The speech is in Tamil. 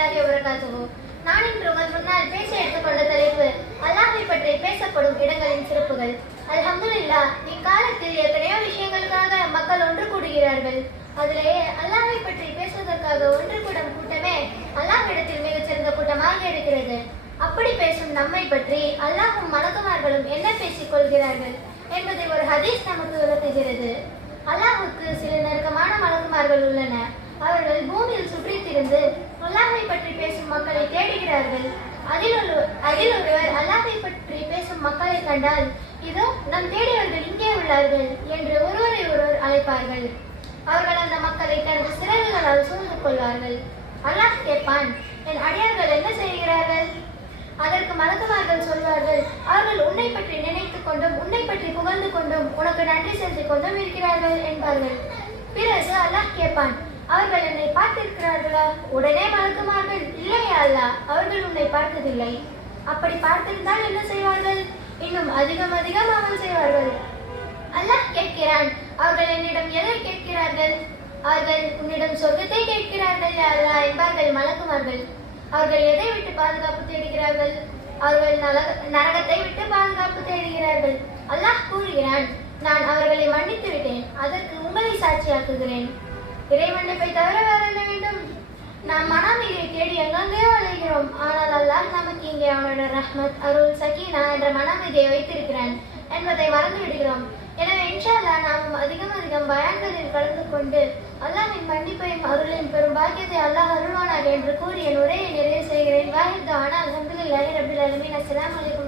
வரஹ்மத்துல்லாஹி வபரகாத்துஹு. நான் இன்று உங்கள் முன்னால் பேச எடுத்துக்கொண்ட தலைப்பு அல்லாஹ்வை பற்றி பேசப்படும் இடங்களின் சிறப்புகள். அல்ஹம்துலில்லாஹ், இக்காலத்தில் எத்தனையோ விஷயங்களுக்காக மக்கள் ஒன்று கூடுகிறார்கள். அதிலே அல்லாஹ்வை பற்றி பேசுவதற்காக ஒன்று கூடும் கூட்டமே அல்லாஹ்விடத்தில் மிகச்சிறந்த கூட்டமாக இருக்கிறது. அப்படி பேசும் நம்மை பற்றி அல்லாஹும் மலக்குமார்களும் என்ன பேசிக் கொள்கிறார்கள் என்பதை ஒரு ஹதீஸ் நமக்கு விளக்குகிறது. அல்லாஹுக்கு சில நெருக்கமான மலக்குமார்கள் உள்ளன. அவர்கள் பூமியில் சுற்றித் திரிந்து அல்லாஹ்வை பற்றி பேசும் மக்களை தேடுகிறார்கள். அதில் ஒருவர் அல்லாஹ்வை பற்றி பேசும் மக்களை கண்டால், இதோ நம் தேடியவர்கள் இங்கே உள்ளார்கள் என்று ஒருவரை ஒருவர் அழைப்பார்கள். அவர்கள் அந்த மக்களை தனது சிறகுகளால் சூழ்ந்து கொள்வார்கள். அல்லாஹ் கேட்பான், என் அடியார்கள் என்ன செய்கிறார்கள்? அதற்கு மலக்குமார்கள் சொல்வார்கள், அவர்கள் உன்னை பற்றி நினைத்துக் கொண்டும் உன்னை பற்றி புகழ்ந்து கொண்டும் உனக்கு நன்றி செலுத்திக் கொண்டும் இருக்கிறார்கள் என்பார்கள். பிறகு அல்லாஹ் கேட்பான், அவர்கள் என்னை பார்த்திருக்கிறார்களா? உடனே மலக்குமார்கள், இல்லையா அல்லாஹ், அவர்கள் உன்னை பார்த்ததில்லை. அப்படி பார்த்திருந்தால் என்ன செய்வார்கள்? இன்னும் அதிகம் அதிகம் அமல் செய்வார்கள். அல்லாஹ் கேட்கிறான், அவர்கள் என்னிடம் எதை கேட்கிறார்கள்? அவர்கள் உன்னிடம் சொர்க்கத்தை கேட்கிறார்கள் யா அல்லாஹ் என்பார்கள் மலக்குமார்கள். அவர்கள் எதை விட்டு பாதுகாப்பு தேடுகிறார்கள்? அவர்கள் நரகத்தை விட்டு பாதுகாப்பு தேடுகிறார்கள். அல்லாஹ் கூறுகிறான், நான் அவர்களை மன்னித்து விட்டேன், அதற்கு உங்களை சாட்சியாக்குகிறேன். இறை மன்னிப்பை தவிர வேற என்ன வேண்டும்? நாம் மனமையை தேடி எங்கெங்கே அழைகிறோம். ஆனால் அல்லாஹ் நமக்கு இங்கே அவனோட ரஹ்மத், அருள், சகீனா என்ற மனமையை வைத்திருக்கிறான் என்பதை மறந்து விடுகிறோம். எனவே இன்ஷா அல்லாஹ் நாம் அதிகம் அதிகம் பயான்களில் கலந்து கொண்டு அல்லாஹ்வின் மன்னிப்பையும் அருளையும் பெரும் பாக்கியத்தை அல்லாஹ் அருள்வானாக என்று கூறி என் உரையை நிறைவு செய்கிறேன். வாஹித் தானா அல்ஹம்துலில்லாஹி ரப்பில் ஆலமீன். அஸ்ஸலாமு அலைக்கும்.